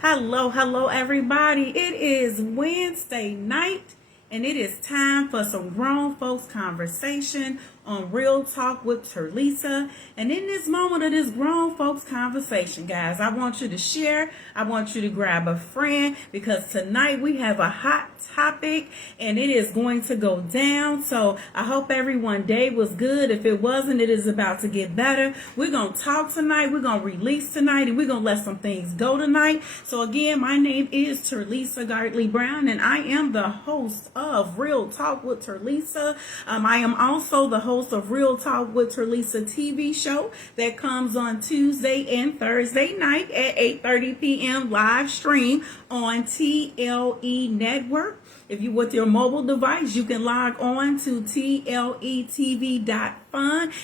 Hello, everybody. It is Wednesday night, and it is time for some grown folks conversation on Real Talk with Terlisa. And in this moment of this grown folks conversation, guys, I want you to share. I want you to grab a friend because tonight we have a hot topic and it is going to go down. So I hope everyone's day was good. If it wasn't, it is about to get better. We're going to talk tonight. We're going to release tonight, and we're going to let some things go tonight. So again, my name is Terlisa Gardley-Brown, and I am the host of Real Talk with Terlisa. I am also the host of Real Talk with Terlisa TV show that comes on Tuesday and Thursday night at 8:30 p.m. live stream on TLE Network. If you with your mobile device, you can log on to tletv.fun.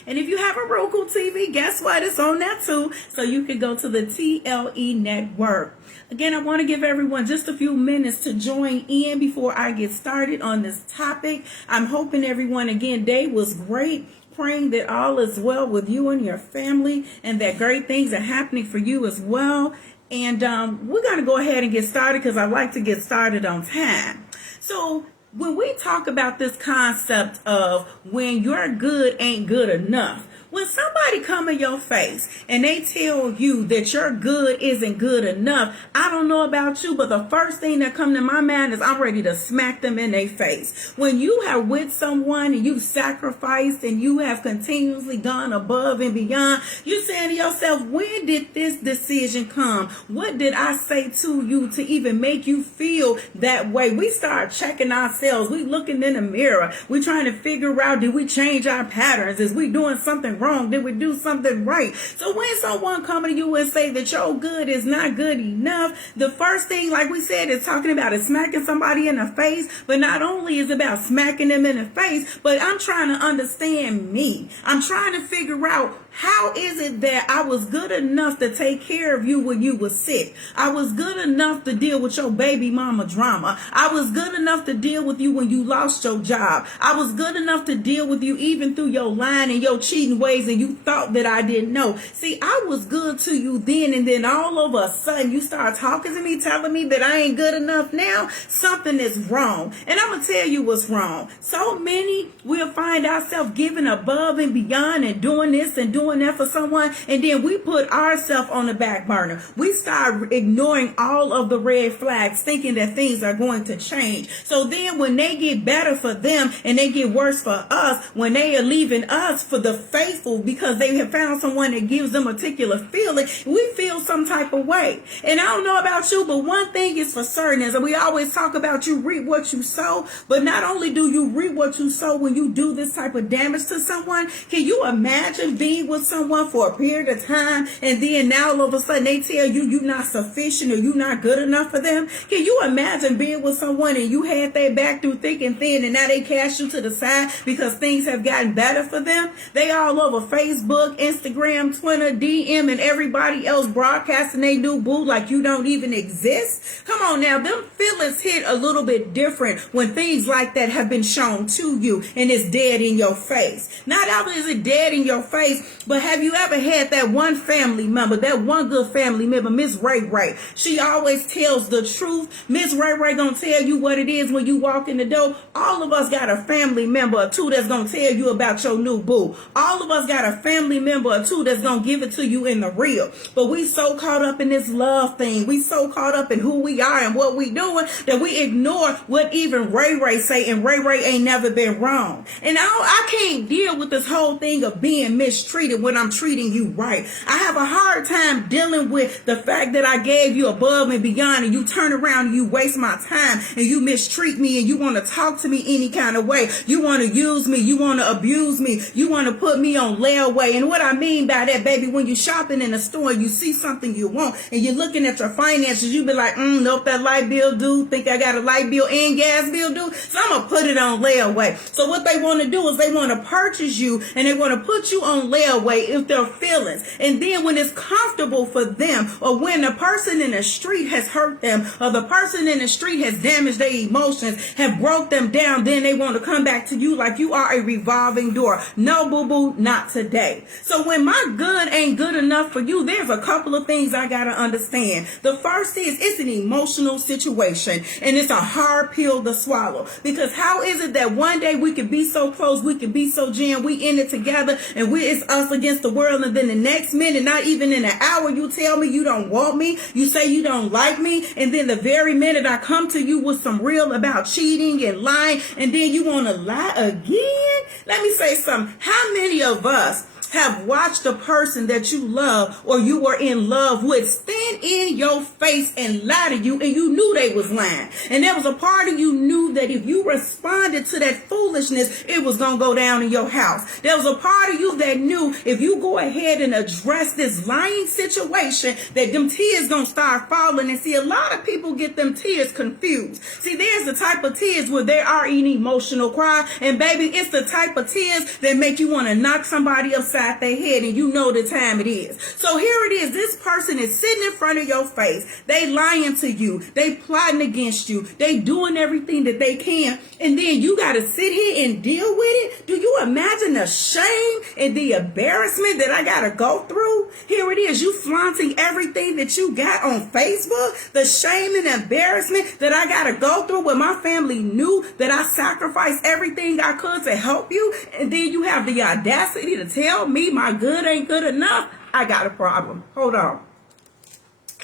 And if you have a Roku TV, guess what? It's on that too. So you can go to the TLE Network. Again, I want to give everyone just a few minutes to join in before I get started on this topic. I'm hoping everyone, again, day was great. Praying that all is well with you and your family and that great things are happening for you as well. And we're going to go ahead and get started because I like to get started on time. So when we talk about this concept of when your good ain't good enough, when somebody come in your face and they tell you that your good isn't good enough, I don't know about you, but the first thing that come to my mind is I'm ready to smack them in their face. When you have with someone and you sacrificed and you have continuously gone above and beyond, you saying to yourself, when did this decision come? What did I say to you to even make you feel that way? We start checking ourselves. We looking in the mirror. We trying to figure out, did we change our patterns? Is we doing something wrong? Did we do something right? So when someone come to you and say that your good is not good enough, the first thing, like we said, is talking about is smacking somebody in the face. But not only is it about smacking them in the face, but I'm trying to understand me. I'm trying to figure out, how is it that I was good enough to take care of you when you were sick? I was good enough to deal with your baby mama drama. I was good enough to deal with you when you lost your job. I was good enough to deal with you even through your lying and your cheating ways, and you thought that I didn't know. See, I was good to you then, and then all of a sudden you start talking to me, telling me that I ain't good enough now. Something is wrong. And I'm going to tell you what's wrong. So many will find ourselves giving above and beyond and doing this and doing that for someone, and then we put ourselves on the back burner. We start ignoring all of the red flags, thinking that things are going to change. So then when they get better for them and they get worse for us, when they are leaving us for the faithful because they have found someone that gives them a particular feeling, we feel some type of way. And I don't know about you, but one thing is for certain is that we always talk about you reap what you sow, but not only do you reap what you sow when you do this type of damage to someone, can you imagine being with someone for a period of time and then now all of a sudden they tell you you're not sufficient or you're not good enough for them? Can you imagine being with someone and you had their back through thick and thin, and now they cast you to the side because things have gotten better for them? They all over Facebook, Instagram, Twitter, DM, and everybody else broadcasting they new boo like you don't even exist. Come on now, them feelings hit a little bit different when things like that have been shown to you and it's dead in your face. Not only is it dead in your face, but have you ever had that one family member, that one good family member, Miss Ray Ray? She always tells the truth. Miss Ray Ray gonna tell you what it is when you walk in the door. All of us got a family member or two that's gonna tell you about your new boo. All of us got a family member or two that's gonna give it to you in the real. But we so caught up in this love thing. We so caught up in who we are and what we doing that we ignore what even Ray Ray say, and Ray Ray ain't never been wrong. And I can't deal with this whole thing of being mistreated when I'm treating you right. I have a hard time dealing with the fact that I gave you above and beyond, and you turn around and you waste my time and you mistreat me and you want to talk to me any kind of way. You want to use me. You want to abuse me. You want to put me on layaway. And what I mean by that, baby, when you're shopping in a store and you see something you want and you're looking at your finances, you be like, nope, that light bill due. Think I got a light bill and gas bill due. So I'm going to put it on layaway. So what they want to do is they want to purchase touches you and they want to put you on layaway if their feelings. And then when it's comfortable for them, or when the person in the street has hurt them, or the person in the street has damaged their emotions, have broke them down, then they want to come back to you like you are a revolving door. No, boo-boo, not today. So when my good ain't good enough for you, there's a couple of things I got to understand. The first is it's an emotional situation, and it's a hard pill to swallow. Because how is it that one day we can be so close, we can be so jammed, we in it together, and it's us against the world, and then the next minute, not even in an hour, you tell me you don't want me, you say you don't like me, and then the very minute I come to you with some real about cheating and lying, and then you want to lie again? Let me say something. How many of us have watched a person that you love or you were in love with stand in your face and lie to you, and you knew they was lying? And there was a part of you knew that if you responded to that foolishness, it was going to go down in your house. There was a part of you that knew if you go ahead and address this lying situation, that them tears going to start falling. And see, a lot of people get them tears confused. See, there's the type of tears where they are an emotional cry, and baby, it's the type of tears that make you want to knock somebody upside their head, and you know the time it is. So here it is. This person is sitting in front of your face. They lying to you. They plotting against you. They doing everything that they can, and then you got to sit here and deal with it. Do you imagine the shame and the embarrassment that I got to go through? Here it is. You flaunting everything that you got on Facebook. The shame and embarrassment that I got to go through when my family knew that I sacrificed everything I could to help you, and then you have the audacity to tell me my good ain't good enough. I got a problem. Hold on.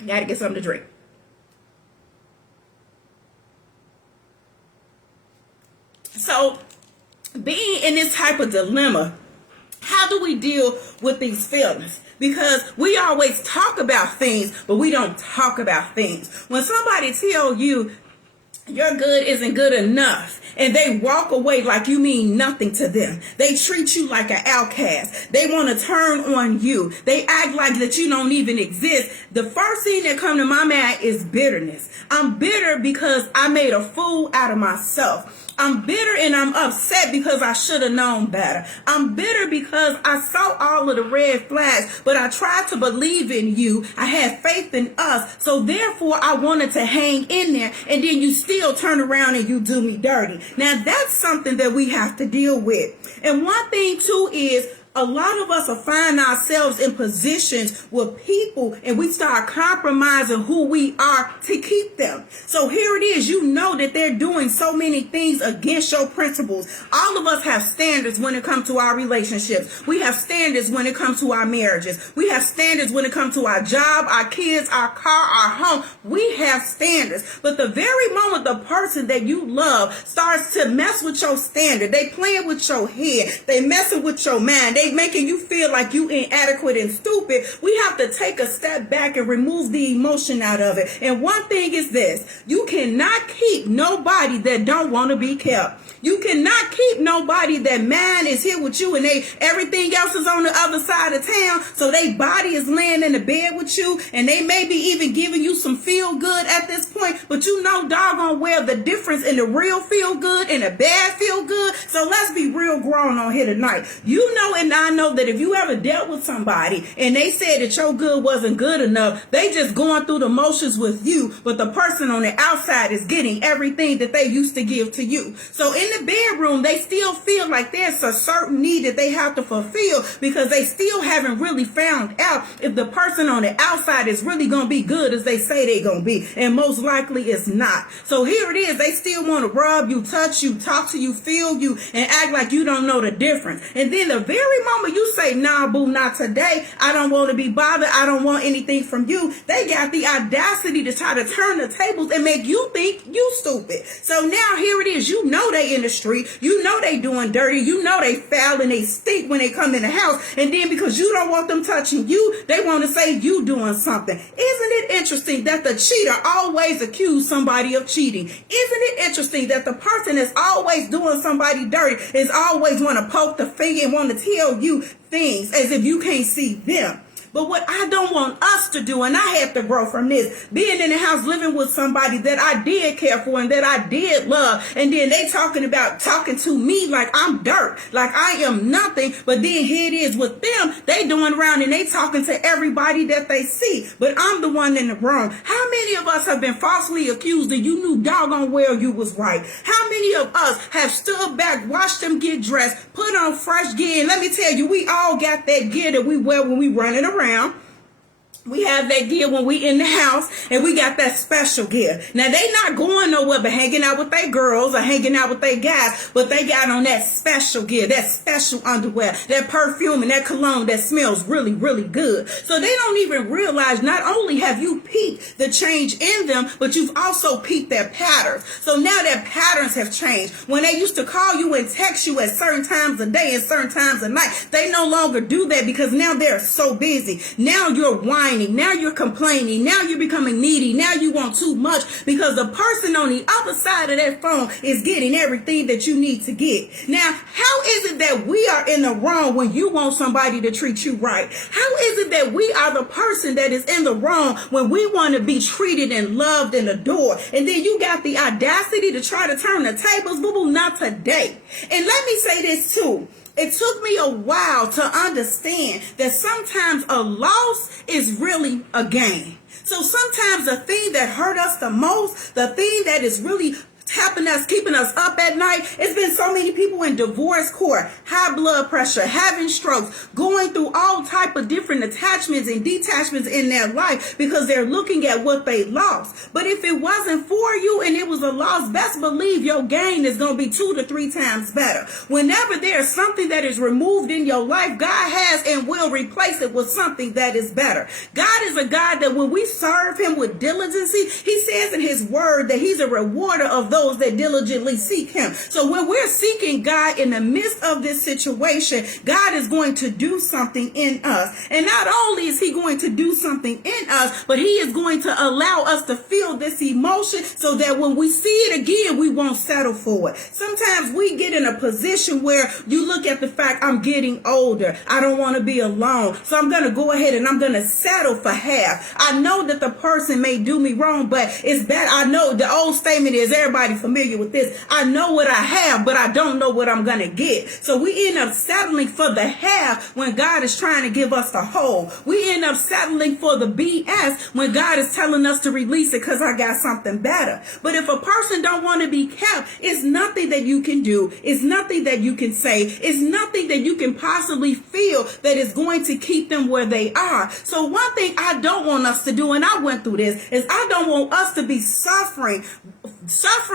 Gotta get something to drink. So, being in this type of dilemma, how do we deal with these feelings? Because we always talk about things, but we don't talk about things. When somebody tell you your good isn't good enough, and they walk away like you mean nothing to them. They treat you like an outcast. They want to turn on you. They act like that you don't even exist. The first thing that come to my mind is bitterness. I'm bitter because I made a fool out of myself. I'm bitter and I'm upset because I should have known better. I'm bitter because I saw all of the red flags, but I tried to believe in you. I had faith in us. So therefore, I wanted to hang in there. And then you still turn around and you do me dirty. Now, that's something that we have to deal with. And one thing, too, is a lot of us will find ourselves in positions with people, and we start compromising who we are to keep them. So here it is. You know that they're doing so many things against your principles. All of us have standards when it comes to our relationships. We have standards when it comes to our marriages. We have standards when it comes to our job, our kids, our car, our home. We have standards. But the very moment the person that you love starts to mess with your standard, they playing with your head, they messing with your mind, they making you feel like you inadequate and stupid, we have to take a step back and remove the emotion out of it. And one thing is this: you cannot keep nobody that don't want to be kept. You cannot keep nobody that mind is here with you and everything else is on the other side of town. So they body is laying in the bed with you, and they may be even giving you some feel good at this point, but you know doggone well the difference in the real feel good and the bad feel good. So let's be real grown on here tonight. You know, and I know that if you ever dealt with somebody and they said that your good wasn't good enough, they just going through the motions with you, but the person on the outside is getting everything that they used to give to you. So in the bedroom, they still feel like there's a certain need that they have to fulfill, because they still haven't really found out if the person on the outside is really going to be good as they say they're going to be. And most likely it's not. So here it is. They still want to rub you, touch you, talk to you, feel you, and act like you don't know the difference. And then the very moment you say, nah, boo, not today, I don't want to be bothered, I don't want anything from you, they got the audacity to try to turn the tables and make you think you stupid. So now here it is. You know they in the street. You know they doing dirty. You know they foul and they stink when they come in the house. And then because you don't want them touching you, they want to say you doing something. Isn't it interesting that the cheater always accuse somebody of cheating? Isn't it interesting that the person that's always doing somebody dirty is always want to poke the finger and want to tell you, things as if you can't see them. But what I don't want us to do, and I had to grow from this, being in the house living with somebody that I did care for and that I did love, and then they talking to me like I'm dirt, like I am nothing, but then here it is with them, they doing around and they talking to everybody that they see, but I'm the one in the wrong. How many of us have been falsely accused and you knew doggone well you was right? How many of us have stood back, watched them get dressed, put on fresh gear, and let me tell you, we all got that gear that we wear when we running around. We have that gear when we in the house, and we got that special gear. Now, they not going nowhere but hanging out with their girls or hanging out with their guys, but they got on that special gear, that special underwear, that perfume and that cologne that smells really, really good. So they don't even realize not only have you peeped the change in them, but you've also peeped their patterns. So now their patterns have changed. When they used to call you and text you at certain times of day and certain times of night, they no longer do that because now they're so busy. Now you're whining. Now you're complaining. Now you're becoming needy. Now you want too much because the person on the other side of that phone is getting everything that you need to get. Now, how is it that we are in the wrong when you want somebody to treat you right? How is it that we are the person that is in the wrong when we want to be treated and loved and adored? And then you got the audacity to try to turn the tables? Boo-boo, not today. And let me say this too. It took me a while to understand that sometimes a loss is really a gain. So sometimes the thing that hurt us the most, the thing that is really keeping us up at night. It's been so many people in divorce court, high blood pressure, having strokes, going through all type of different attachments and detachments in their life because they're looking at what they lost. But if it wasn't for you and it was a loss, best believe your gain is going to be 2 to 3 times better. Whenever there's something that is removed in your life, God has and will replace it with something that is better. God is a God that when we serve him with diligence, he says in his word that he's a rewarder of those that diligently seek him. So when we're seeking God in the midst of this situation, God is going to do something in us. And not only is he going to do something in us, but he is going to allow us to feel this emotion so that when we see it again, we won't settle for it. Sometimes we get in a position where you look at the fact, I'm getting older. I don't want to be alone. So I'm going to go ahead and I'm going to settle for half. I know that the person may do me wrong, but it's bad. I know the old statement is everybody familiar with this. I know what I have, but I don't know what I'm going to get. So we end up settling for the half when God is trying to give us the whole. We end up settling for the BS when God is telling us to release it because I got something better. But if a person don't want to be kept, it's nothing that you can do. It's nothing that you can say. It's nothing that you can possibly feel that is going to keep them where they are. So one thing I don't want us to do, and I went through this, is I don't want us to be suffering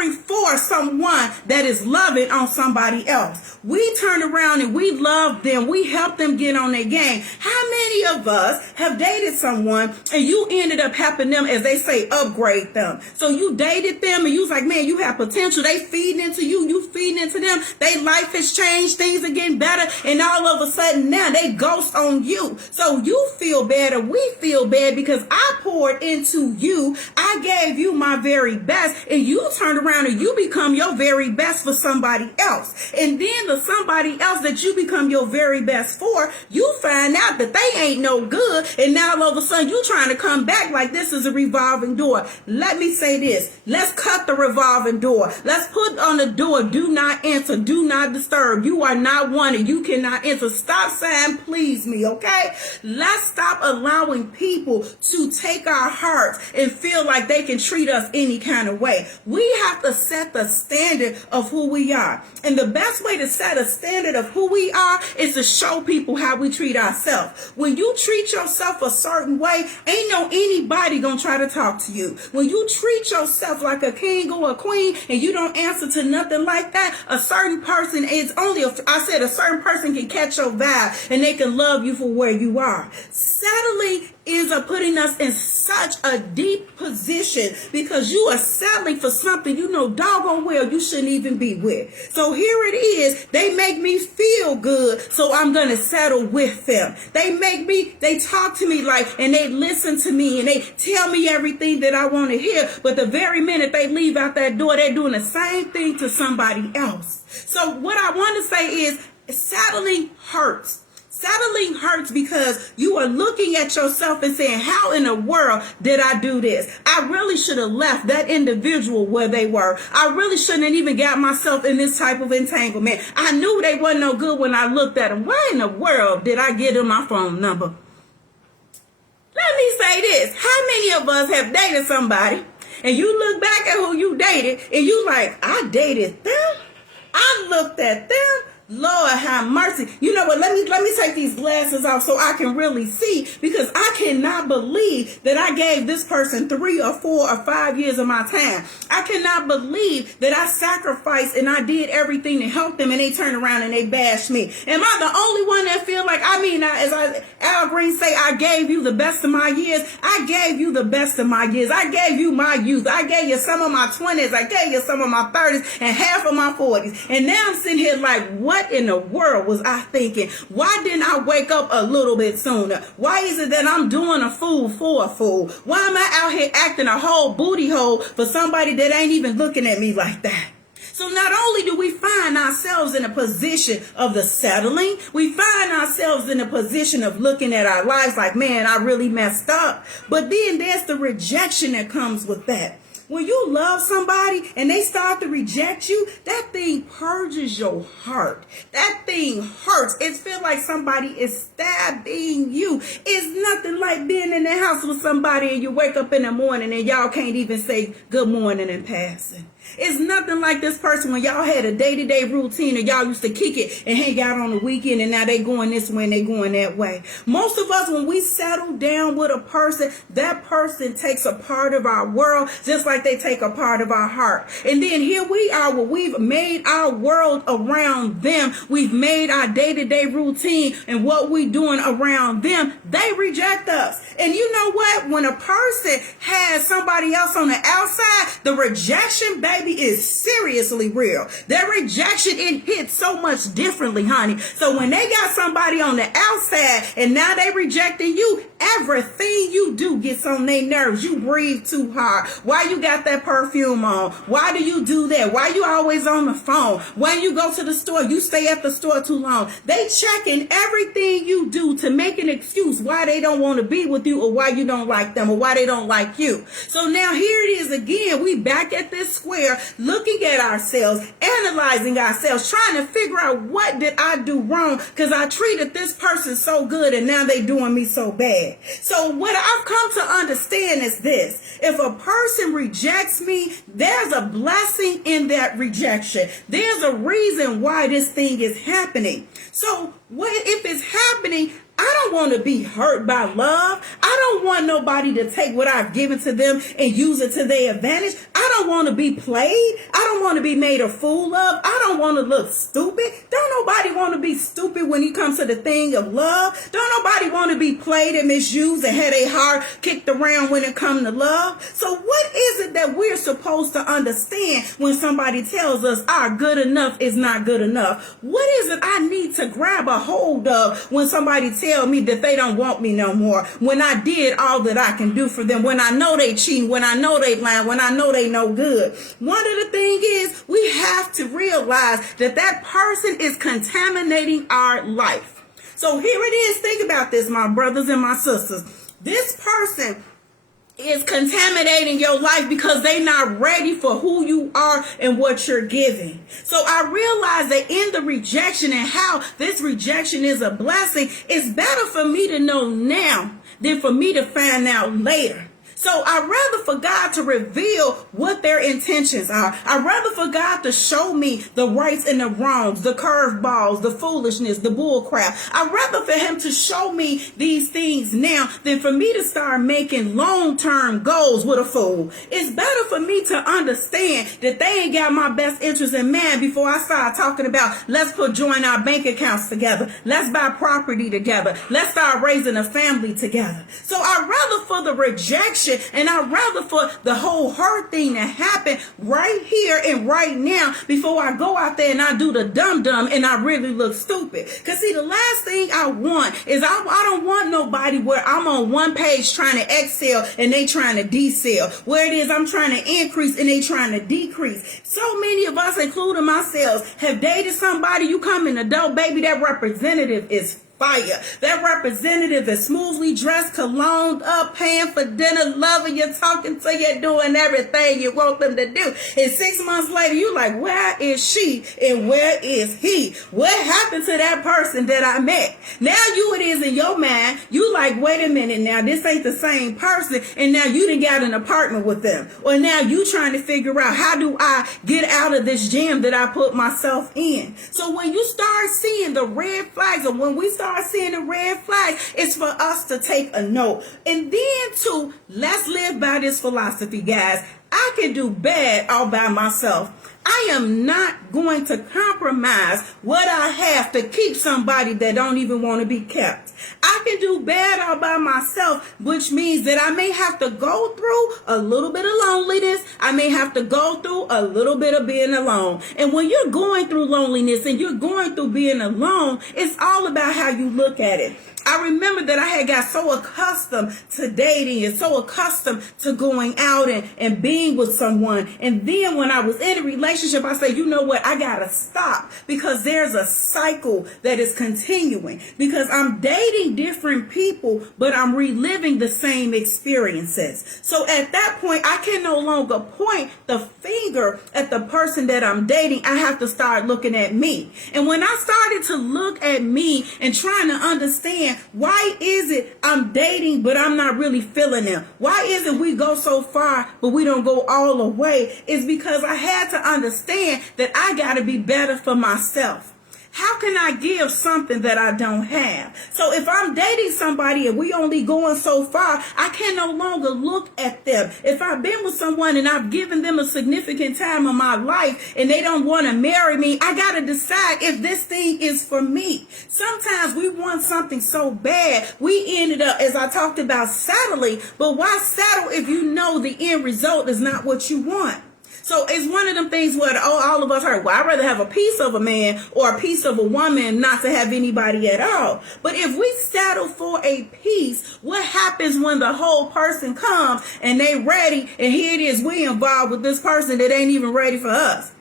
for someone that is loving on somebody else. We turn around and we love them. We help them get on their game. How many of us have dated someone and you ended up helping them, as they say, upgrade them? So you dated them and you was like, man, you have potential. They feeding into you. You feeding into them. Their life has changed. Things are getting better. And all of a sudden now they ghost on you. So you feel bad, or we feel bad because I poured into you. I gave you my very best, and you turn around and you become your very best for somebody else. And then the somebody else that you become your very best for, you find out that they ain't no good. And now all of a sudden you trying to come back like this is a revolving door. Let me say this. Let's cut the revolving door. Let's put on the door, do not enter, do not disturb. You are not wanted. You cannot enter. Stop saying please me, okay? Let's stop allowing people to take our hearts and feel like they can treat us any kind of way. We have to set the standard of who we are. And the best way to set a standard of who we are is to show people how we treat ourselves. When you treat yourself a certain way, ain't no anybody gonna try to talk to you. When you treat yourself like a king or a queen and you don't answer to nothing like that, a certain person is only, a certain person can catch your vibe and they can love you for where you are. Settling is putting us in such a deep position because you are settling for something you know doggone well you shouldn't even be with. So here it is. They make me feel good, so I'm going to settle with them. They talk to me like, and they listen to me and they tell me everything that I want to hear. But the very minute they leave out that door, they're doing the same thing to somebody else. So what I want to say is settling hurts. Settling hurts because you are looking at yourself and saying, how in the world did I do this? I really should have left that individual where they were. I really shouldn't have even got myself in this type of entanglement. I knew they wasn't no good when I looked at them. Why in the world did I give them my phone number? Let me say this. How many of us have dated somebody and you look back at who you dated and you like, I dated them? I looked at them? Lord have mercy. You know what? Let me take these glasses off so I can really see, because I cannot believe that I gave this person 3 or 4 or 5 years of my time. I cannot believe that I sacrificed and I did everything to help them and they turned around and they bashed me. Am I the only one that feel like, as Al Green say, I gave you the best of my years? I gave you the best of my years. I gave you my youth. I gave you some of my 20s. I gave you some of my 30s and half of my 40s. And now I'm sitting here like, what in the world was I thinking? Why didn't I wake up a little bit sooner? Why is it that I'm doing a fool for a fool? Why am I out here acting a whole booty hole for somebody that ain't even looking at me like that? So not only do we find ourselves in a position of the settling, we find ourselves in a position of looking at our lives like, man, I really messed up. But then there's the rejection that comes with that. When you love somebody and they start to reject you, that thing purges your heart. That thing hurts. It feels like somebody is stabbing you. It's nothing like being in the house with somebody and you wake up in the morning and y'all can't even say good morning in passing. It's nothing like this person when y'all had a day-to-day routine and y'all used to kick it and hang out on the weekend, and now they going this way and they going that way. Most of us, when we settle down with a person, that person takes a part of our world just like they take a part of our heart. And then here we are, where we've made our world around them. We've made our day-to-day routine and what we doing around them. They reject us. And you know what? When a person has somebody else on the outside, the rejection, baby, is seriously real. Their rejection, it hits so much differently, honey. So when they got somebody on the outside and now they rejecting you, everything you do gets on their nerves. You breathe too hard. Why you got that perfume on? Why do you do that? Why you always on the phone? When you go to the store, you stay at the store too long. They checking everything you do to make an excuse why they don't want to be with you, or why you don't like them, or why they don't like you. So now here it is again. We back at this square, looking at ourselves, analyzing ourselves, trying to figure out, what did I do wrong? Because I treated this person so good and now they doing me so bad. So what I've come to understand is this: if a person rejects me, there's a blessing in that rejection. There's a reason why this thing is happening. So what if it's happening? I don't want to be hurt by love. I don't want nobody to take what I've given to them and use it to their advantage. I don't want to be played. I don't want to be made a fool of. I don't want to look stupid. Don't nobody want to be stupid when it comes to the thing of love. Don't nobody want to be played and misused and had a heart kicked around when it comes to love. So what is it that we're supposed to understand when somebody tells us our good enough is not good enough? What is it I need to grab a hold of when somebody tell me that they don't want me no more, when I did all that I can do for them, when I know they cheating, when I know they lying, when I know they no good? One of the things is, we have to realize that that person is contaminating our life. So here it is. Think about this, my brothers and my sisters. This person is contaminating your life because they're not ready for who you are and what you're giving. So I realize that in the rejection and how this rejection is a blessing, it's better for me to know now than for me to find out later. So I'd rather for God to reveal what their intentions are. I'd rather for God to show me the rights and the wrongs, the curveballs, the foolishness, the bullcrap. I'd rather for him to show me these things now than for me to start making long-term goals with a fool. It's better for me to understand that they ain't got my best interest in mind before I start talking about, let's join our bank accounts together. Let's buy property together. Let's start raising a family together. So I'd rather for the rejection, and I'd rather for the whole hurt thing to happen right here and right now before I go out there and I do the dum-dum and I really look stupid. Because see, the last thing I want is I don't want nobody where I'm on one page trying to excel and they trying to decel. Where it is I'm trying to increase and they trying to decrease. So many of us, including myself, have dated somebody. You come in the door, baby, that representative is fire. That representative is smoothly dressed, cologned up, paying for dinner, loving you, talking to you, doing everything you want them to do. And 6 months later, you like, where is she and where is he? What happened to that person that I met? Now it is in your mind. You like, wait a minute now, this ain't the same person. And now you done got an apartment with them. Or now you trying to figure out, how do I get out of this jam that I put myself in? So when you start seeing the red flags, or when we start seeing the red flags, it's for us to take a note. And then let's live by this philosophy, guys. I can do bad all by myself. I am not going to compromise what I have to keep somebody that don't even want to be kept. I can do bad all by myself, which means that I may have to go through a little bit of loneliness. I may have to go through a little bit of being alone. And when you're going through loneliness and you're going through being alone, it's all about how you look at it. I remember that I had got so accustomed to dating and so accustomed to going out and being with someone. And then when I was in a relationship, I said, you know what? I got to stop, because there's a cycle that is continuing, because I'm dating different people, but I'm reliving the same experiences. So at that point, I can no longer point the finger at the person that I'm dating. I have to start looking at me. And when I started to look at me and trying to understand, why is it I'm dating, but I'm not really feeling them? Why is it we go so far, but we don't go all the way? It's because I had to understand that I got to be better for myself. How can I give something that I don't have? So if I'm dating somebody and we only going so far, I can no longer look at them. If I've been with someone and I've given them a significant time of my life and they don't want to marry me, I got to decide if this thing is for me. Sometimes we want something so bad, we ended up, as I talked about, settling. But why settle if you know the end result is not what you want? So it's one of them things where all of us heard, well, I'd rather have a piece of a man or a piece of a woman, not to have anybody at all. But if we settle for a piece, what happens when the whole person comes and they ready, and here it is, we involved with this person that ain't even ready for us?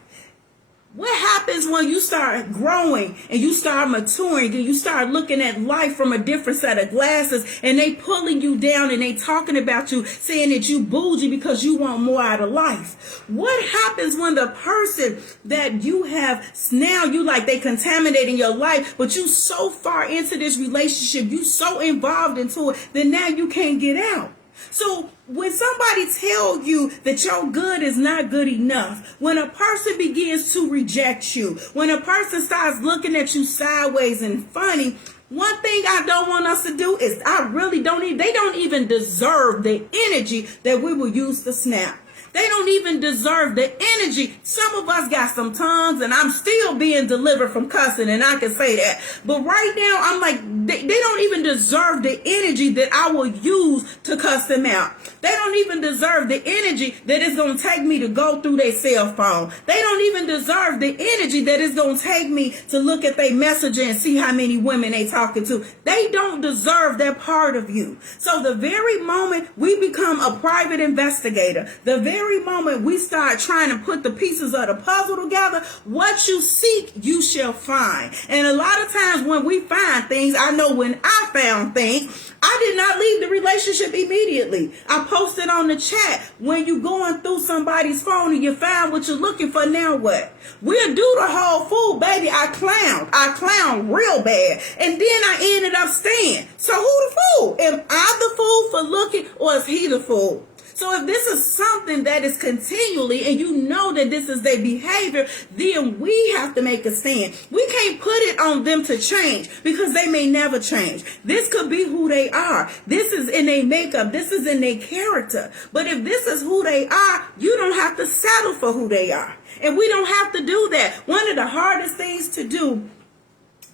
What happens when you start growing and you start maturing and you start looking at life from a different set of glasses, and they pulling you down and they talking about you, saying that you bougie because you want more out of life? What happens when the person that you have now, you like they contaminating your life, but you so far into this relationship, you so involved into it that now you can't get out? So when somebody tells you that your good is not good enough, when a person begins to reject you, when a person starts looking at you sideways and funny, one thing I don't want us to do is they don't even deserve the energy that we will use to snap. They don't even deserve the energy. Some of us got some tongues, and I'm still being delivered from cussing, and I can say that. But right now, I'm like, they don't even deserve the energy that I will use to cuss them out. They don't even deserve the energy that it's going to take me to go through their cell phone. They don't even deserve the energy that it's going to take me to look at their messenger and see how many women they talking to. They don't deserve that part of you. So the very moment we become a private investigator, the very moment we start trying to put the pieces of the puzzle together, what you seek, you shall find. And a lot of times when we find things, I know when I found things, I did not leave the relationship immediately. I posted on the chat, when you going through somebody's phone and you find what you're looking for, now what? We'll do the whole fool, baby. I clowned real bad. And then I ended up staying. So who the fool? Am I the fool for looking, or is he the fool? So if this is something that is continually, and you know that this is their behavior, then we have to make a stand. We can't put it on them to change, because they may never change. This could be who they are. This is in their makeup. This is in their character. But if this is who they are, you don't have to settle for who they are. And we don't have to do that. One of the hardest things to do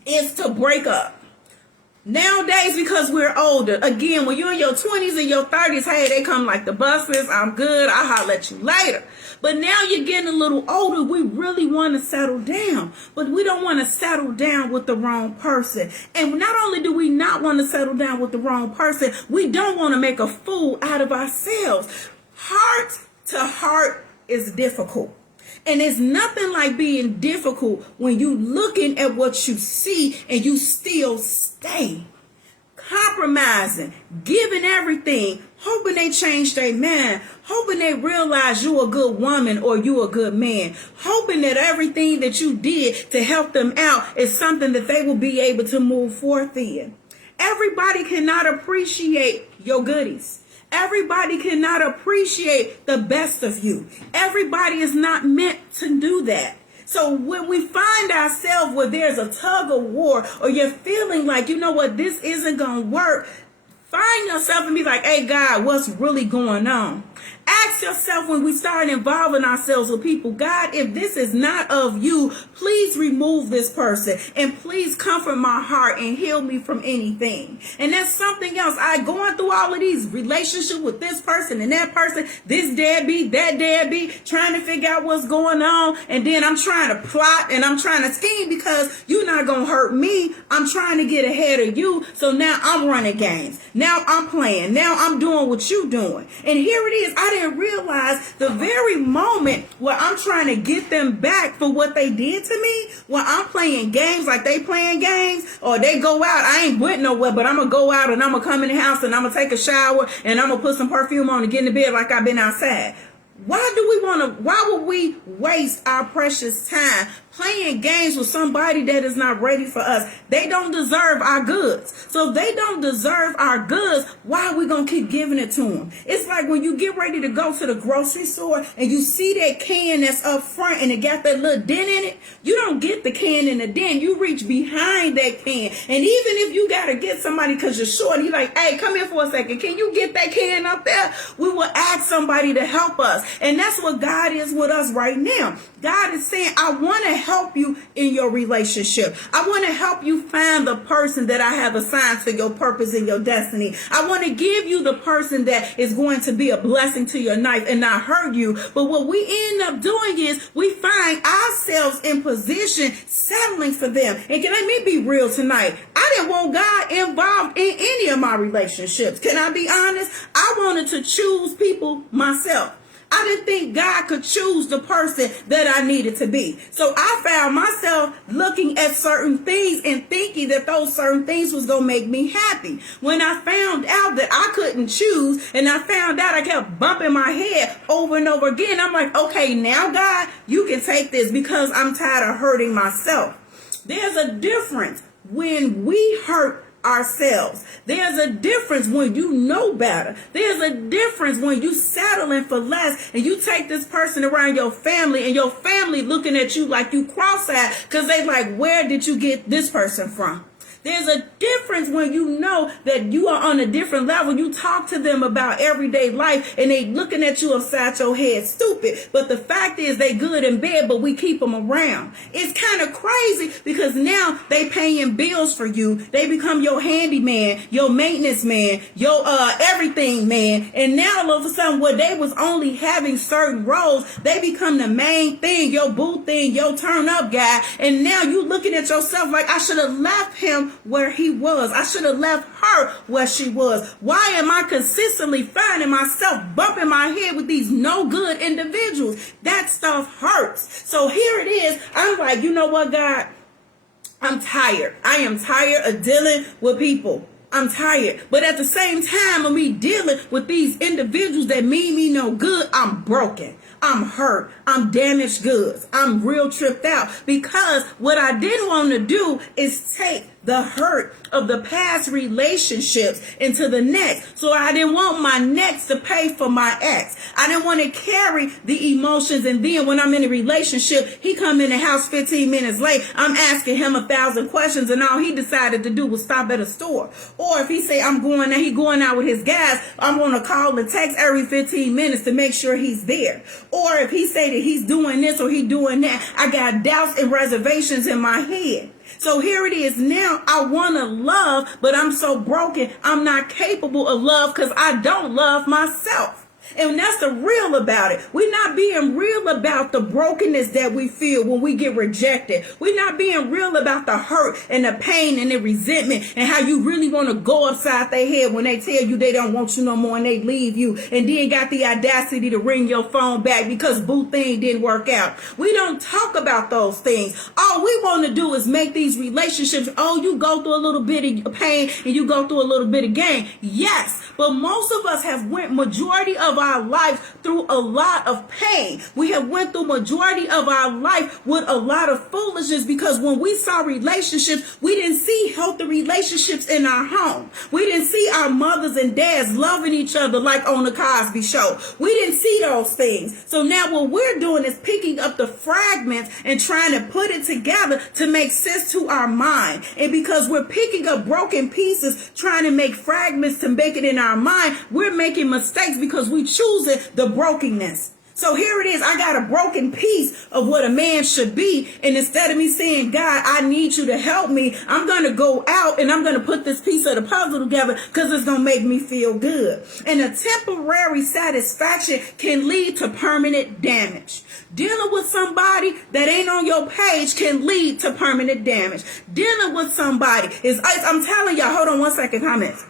is to break up. Nowadays, because we're older, again, when you're in your 20s and your 30s, hey, they come like the buses. I'm good. I'll holler at you later. But now you're getting a little older. We really want to settle down, but we don't want to settle down with the wrong person. And not only do we not want to settle down with the wrong person, we don't want to make a fool out of ourselves. Heart to heart is difficult. And it's nothing like being difficult when you looking at what you see and you still stay. Compromising, giving everything, hoping they change their mind, hoping they realize you a good woman or you a good man, hoping that everything that you did to help them out is something that they will be able to move forth in. Everybody cannot appreciate your goodies. Everybody cannot appreciate the best of you. Everybody is not meant to do that. So when we find ourselves where there's a tug of war, or you're feeling like, you know what, this isn't going to work, find yourself and be like, hey, God, what's really going on? Ask yourself when we start involving ourselves with people, God, if this is not of you, please remove this person and please comfort my heart and heal me from anything. And that's something else. I going through all of these relationships with this person and that person, this deadbeat, that deadbeat, trying to figure out what's going on. And then I'm trying to plot and I'm trying to scheme because you're not going to hurt me. I'm trying to get ahead of you. So now I'm running games. Now I'm playing. Now I'm doing what you're doing. And here it is. I didn't realize the very moment where I'm trying to get them back for what they did to me, when I'm playing games like they playing games, or they go out, I ain't went nowhere, but I'm going to go out and I'm going to come in the house and I'm going to take a shower and I'm going to put some perfume on and get in the bed like I've been outside. Why would we waste our precious time playing games with somebody that is not ready for us? They don't deserve our goods. So if they don't deserve our goods, why are we going to keep giving it to them? It's like when you get ready to go to the grocery store and you see that can that's up front and it got that little dent in it. You don't get the can in the dent. You reach behind that can. And even if you got to get somebody because you're short, and you're like, hey, come here for a second. Can you get that can up there? We will ask somebody to help us. And that's what God is with us right now. God is saying, I want to help you in your relationship. I want to help you find the person that I have assigned for your purpose and your destiny. I want to give you the person that is going to be a blessing to your life and not hurt you. But what we end up doing is we find ourselves in position settling for them. And can let me be real tonight. I didn't want God involved in any of my relationships. Can I be honest? I wanted to choose people myself. I didn't think God could choose the person that I needed to be. So I found myself looking at certain things and thinking that those certain things was going to make me happy. When I found out that I couldn't choose, and I found out I kept bumping my head over and over again, I'm like, okay, now God, you can take this because I'm tired of hurting myself. There's a difference when we hurt ourselves. There's a difference when you know better. There's a difference when you settling for less and you take this person around your family and your family looking at you like you cross-eyed because they like, where did you get this person from? There's a difference when you know that you are on a different level. You talk to them about everyday life and they looking at you upside your head stupid. But the fact is they good in bed, but we keep them around. It's kind of crazy because now they paying bills for you. They become your handyman, your maintenance man, your everything man. And now all of a sudden where they was only having certain roles, they become the main thing, your boo thing, your turn up guy. And now you looking at yourself like I should have left him where he was. I should have left her where she was. Why am I consistently finding myself bumping my head with these no good individuals? That stuff hurts. So here it is. I'm like, you know what, God? I'm tired. I am tired of dealing with people. I'm tired. But at the same time of me dealing with these individuals that mean me no good, I'm broken. I'm hurt. I'm damaged goods. I'm real tripped out because what I didn't want to do is take the hurt of the past relationships into the next. So I didn't want my next to pay for my ex. I didn't want to carry the emotions. And then when I'm in a relationship, he come in the house 15 minutes late. I'm asking him 1,000 questions and all he decided to do was stop at a store. Or if he say I'm going out, he going out with his guys, I'm going to call and text every 15 minutes to make sure he's there. Or if he say that he's doing this or he doing that, I got doubts and reservations in my head. So here it is now. I want to love, but I'm so broken. I'm not capable of love because I don't love myself. And that's the real about it. We're not being real about the brokenness that we feel when we get rejected. We're not being real about the hurt and the pain and the resentment and how you really want to go upside their head when they tell you they don't want you no more and they leave you, and then got the audacity to ring your phone back because boo thing didn't work out. We don't talk about those things. All we want to do is make these relationships, oh, you go through a little bit of pain and you go through a little bit of gain. Yes, but most of us have went majority of our life through a lot of pain. We have went through majority of our life with a lot of foolishness, because when we saw relationships, we didn't see healthy relationships in our home. We didn't see our mothers and dads loving each other like on the Cosby Show. We didn't see those things. So now what we're doing is picking up the fragments and trying to put it together to make sense to our mind. And because we're picking up broken pieces, trying to make fragments to make it in our mind, we're making mistakes because we choosing the brokenness. So here it is. I got a broken piece of what a man should be. And instead of me saying, God, I need you to help me, I'm going to go out and I'm going to put this piece of the puzzle together because it's going to make me feel good. And a temporary satisfaction can lead to permanent damage. Dealing with somebody that ain't on your page can lead to permanent damage. Dealing with somebody is, I'm telling y'all, hold on one second, comments.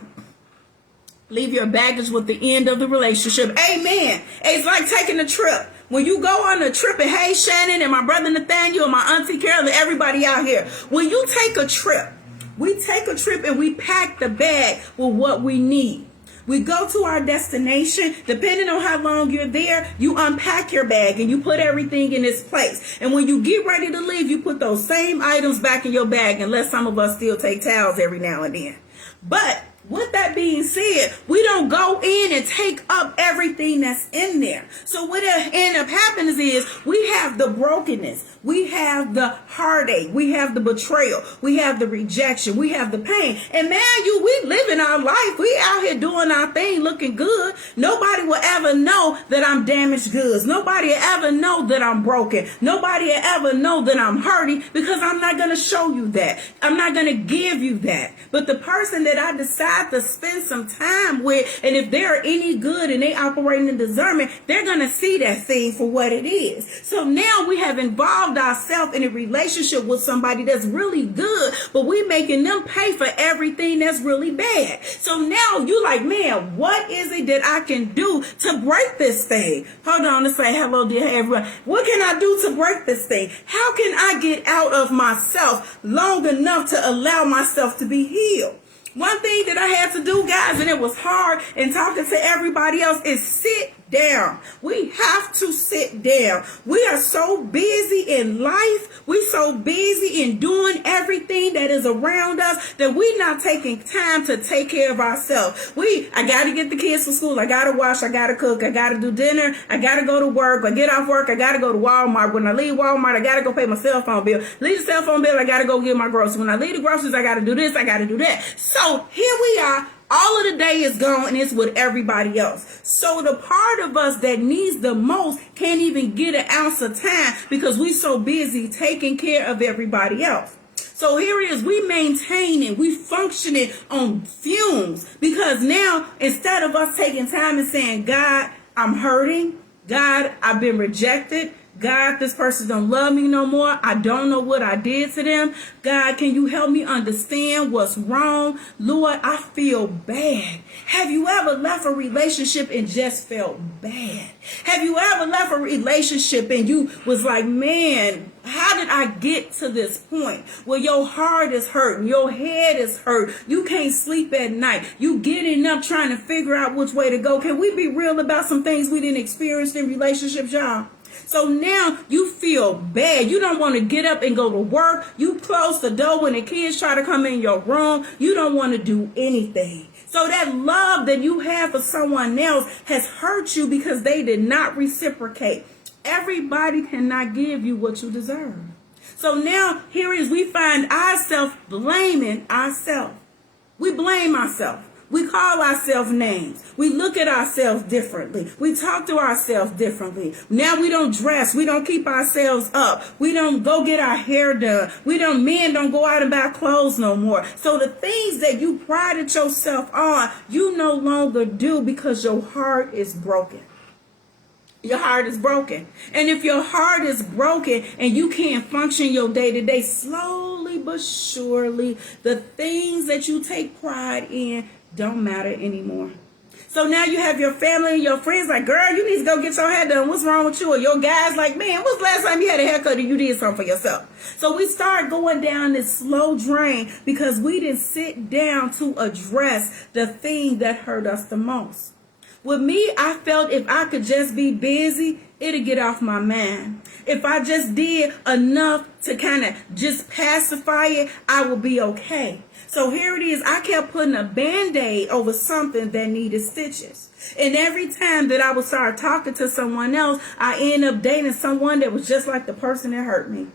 Leave your baggage with the end of the relationship. Amen. It's like taking a trip. When you go on a trip, and hey, Shannon and my brother Nathaniel and my auntie Carol and everybody out here, when you take a trip, we take a trip and we pack the bag with what we need. We go to our destination. Depending on how long you're there, you unpack your bag and you put everything in its place. And when you get ready to leave, you put those same items back in your bag, unless some of us still take towels every now and then. But with that being said, we don't go in and take up everything that's in there. So what end up happening is we have the brokenness. We have the heartache. We have the betrayal. We have the rejection. We have the pain. And man, we living our life. We out here doing our thing, looking good. Nobody will ever know that I'm damaged goods. Nobody will ever know that I'm broken. Nobody will ever know that I'm hurting, because I'm not going to show you that. I'm not going to give you that. But the person that I decide to spend some time with, and if they're any good and they operating in discernment, they're going to see that thing for what it is. So now we have involved ourselves in a relationship with somebody that's really good, but we making them pay for everything that's really bad. So now you like, man, what is it that I can do to break this thing? Hold on, let's say hello, dear everyone. What can I do to break this thing? How can I get out of myself long enough to allow myself to be healed? One thing that I had to do, guys, and it was hard, and talking to everybody else, is sit down. We have to sit down. We are so busy in life. We so busy in doing everything that is around us that we're not taking time to take care of ourselves. I got to get the kids from school. I got to wash. I got to cook. I got to do dinner. I got to go to work. I get off work. I got to go to Walmart. When I leave Walmart, I got to go pay my cell phone bill. Leave the cell phone bill. I got to go get my groceries. When I leave the groceries, I got to do this. I got to do that. So here we are. All of the day is gone and it's with everybody else. So the part of us that needs the most can't even get an ounce of time because we so busy taking care of everybody else. So here it is, we maintaining, we functioning on fumes, because now instead of us taking time and saying, God, I'm hurting. God, I've been rejected. God, this person don't love me no more. I don't know what I did to them. God, can you help me understand what's wrong? Lord, I feel bad. Have you ever left a relationship and just felt bad? Have you ever left a relationship and you was like, man, how did I get to this point where your heart is hurting, your head is hurt, you can't sleep at night, you getting up trying to figure out which way to go? Can we be real about some things we didn't experience in relationships, y'all? So now you feel bad. You don't want to get up and go to work. You close the door when the kids try to come in your room. You don't want to do anything. So that love that you have for someone else has hurt you because they did not reciprocate. Everybody cannot give you what you deserve. So now here it is, we find ourselves blaming ourselves. We blame ourselves. We call ourselves names. We look at ourselves differently. We talk to ourselves differently. Now we don't dress. We don't keep ourselves up. We don't go get our hair done. Men don't go out and buy clothes no more. So the things that you prided yourself on, you no longer do because your heart is broken. Your heart is broken. And if your heart is broken and you can't function your day to day, slowly but surely, the things that you take pride in don't matter anymore. So now you have your family and your friends like, girl, you need to go get your hair done. What's wrong with you? Or your guys like, man, when's the last time you had a haircut and you did something for yourself? So we start going down this slow drain because we didn't sit down to address the thing that hurt us the most. With me, I felt if I could just be busy, it'll get off my mind. If I just did enough to kind of just pacify it, I will be okay. So here it is. I kept putting a Band-Aid over something that needed stitches. And every time that I would start talking to someone else, I end up dating someone that was just like the person that hurt me.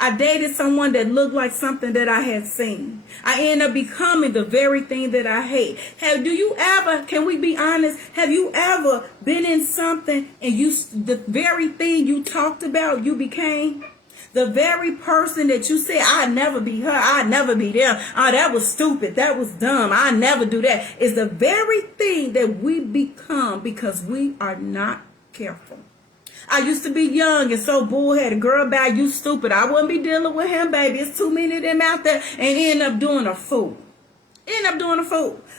I dated someone that looked like something that I had seen. I end up becoming the very thing that I hate. Can we be honest? Have you ever been in something and the very thing you talked about, you became? The very person that you said, I'd never be her, I'd never be them. Oh, that was stupid, that was dumb, I never do that. Is the very thing that we become because we are not careful. I used to be young and so bullheaded. Girl, bye, you stupid. I wouldn't be dealing with him, baby. It's too many of them out there. And end up doing a fool.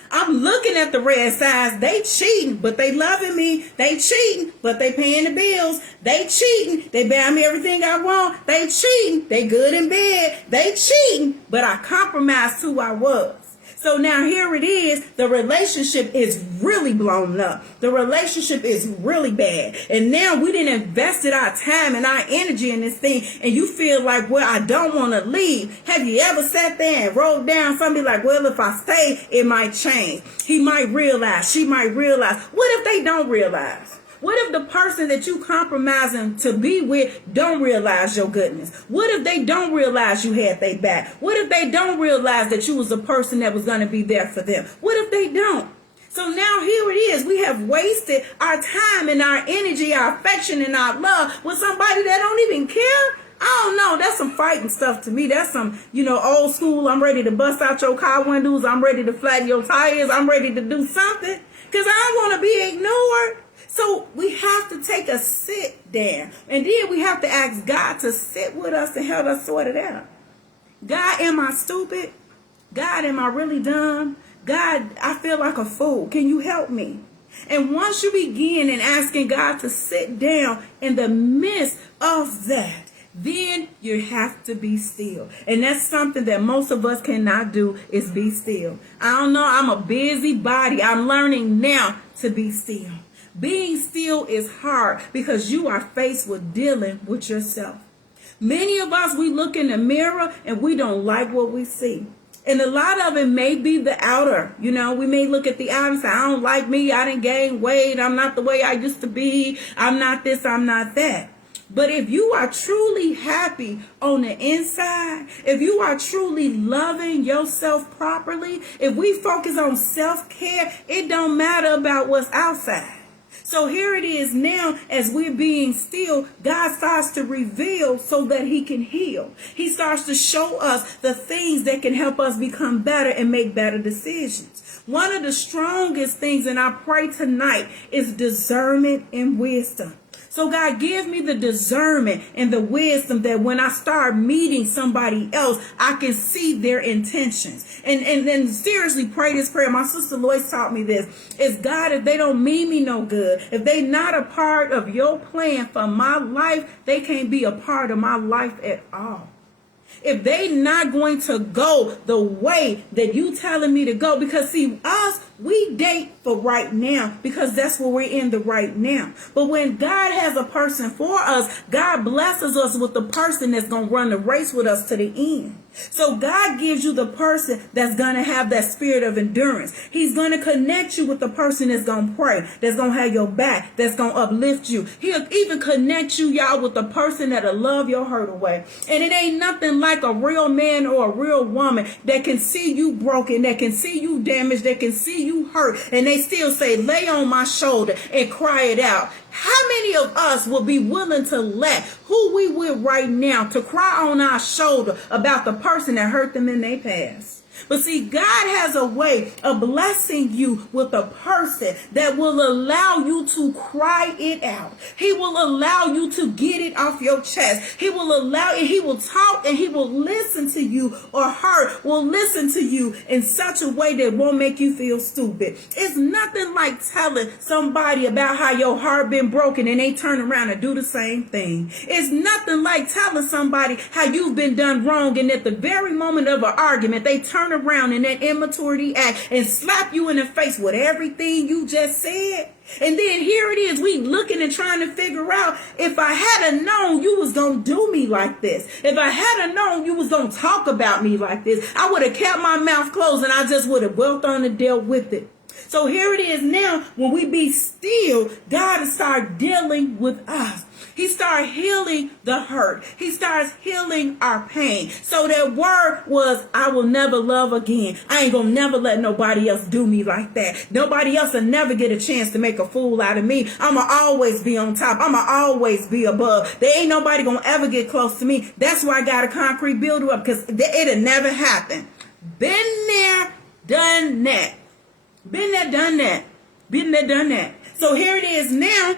I'm looking at the red signs. They cheating, but they loving me. They cheating, but they paying the bills. They cheating. They buy me everything I want. They cheating. They good in bed. They cheating, but I compromised who I was. So now here it is, the relationship is really blown up. The relationship is really bad. And now we didn't invested our time and our energy in this thing. And you feel like, well, I don't want to leave. Have you ever sat there and wrote down something like, well, if I stay, it might change. He might realize, she might realize. What if they don't realize? What if the person that you compromising to be with don't realize your goodness? What if they don't realize you had their back? What if they don't realize that you was the person that was going to be there for them? What if they don't? So now here it is. We have wasted our time and our energy, our affection and our love with somebody that don't even care. I don't know. That's some fighting stuff to me. That's some, old school. I'm ready to bust out your car windows. I'm ready to flatten your tires. I'm ready to do something because I don't want to be ignored. So we have to take a sit down. And then we have to ask God to sit with us and help us sort it out. God, am I stupid? God, am I really dumb? God, I feel like a fool. Can you help me? And once you begin and asking God to sit down in the midst of that, then you have to be still. And that's something that most of us cannot do is be still. I don't know. I'm a busy body. I'm learning now to be still. Being still is hard because you are faced with dealing with yourself. Many of us, we look in the mirror and we don't like what we see. And a lot of it may be the outer. We may look at the outer and say, I don't like me. I didn't gain weight. I'm not the way I used to be. I'm not this. I'm not that. But if you are truly happy on the inside, if you are truly loving yourself properly, if we focus on self-care, it don't matter about what's outside. So here it is now, as we're being still, God starts to reveal so that he can heal. He starts to show us the things that can help us become better and make better decisions. One of the strongest things, and I pray tonight, is discernment and wisdom. So God, give me the discernment and the wisdom that when I start meeting somebody else, I can see their intentions. And then seriously pray this prayer. My sister Lois taught me this. Is God, if they don't mean me no good, if they not a part of your plan for my life, they can't be a part of my life at all. If they not going to go the way that you telling me to go, because see, us, we date for right now because that's where we're in the right now. But when God has a person for us, God blesses us with the person that's going to run the race with us to the end. So God gives you the person that's going to have that spirit of endurance. He's going to connect you with the person that's going to pray, that's going to have your back, that's going to uplift you. He'll even connect you, y'all, with the person that'll love your hurt away. And it ain't nothing like a real man or a real woman that can see you broken, that can see you damaged, that can see you hurt, and they still say, lay on my shoulder and cry it out. How many of us will be willing to let who we with right now to cry on our shoulder about the person that hurt them in their past? But see, God has a way of blessing you with a person that will allow you to cry it out. He will allow you to get it off your chest. He will allow it. He will talk and he will listen to you, or her will listen to you in such a way that won't make you feel stupid. It's nothing like telling somebody about how your heart been broken and they turn around and do the same thing. It's nothing like telling somebody how you've been done wrong, and at the very moment of an argument, they turn around in that immaturity act and slap you in the face with everything you just said. And then here it is, we looking and trying to figure out, if I had known you was going to do me like this, if I had known you was going to talk about me like this, I would have kept my mouth closed and I just would have wealth on and dealt with it. So here it is now, when we be still, God start dealing with us. He starts healing the hurt. He starts healing our pain. So that word was, I will never love again. I ain't gonna never let nobody else do me like that. Nobody else will never get a chance to make a fool out of me. I'ma always be on top. I'ma always be above. There ain't nobody gonna ever get close to me. That's why I got a concrete builder up, because it'll never happen. Been there, done that. Been there, done that. Been there, done that. So here it is now.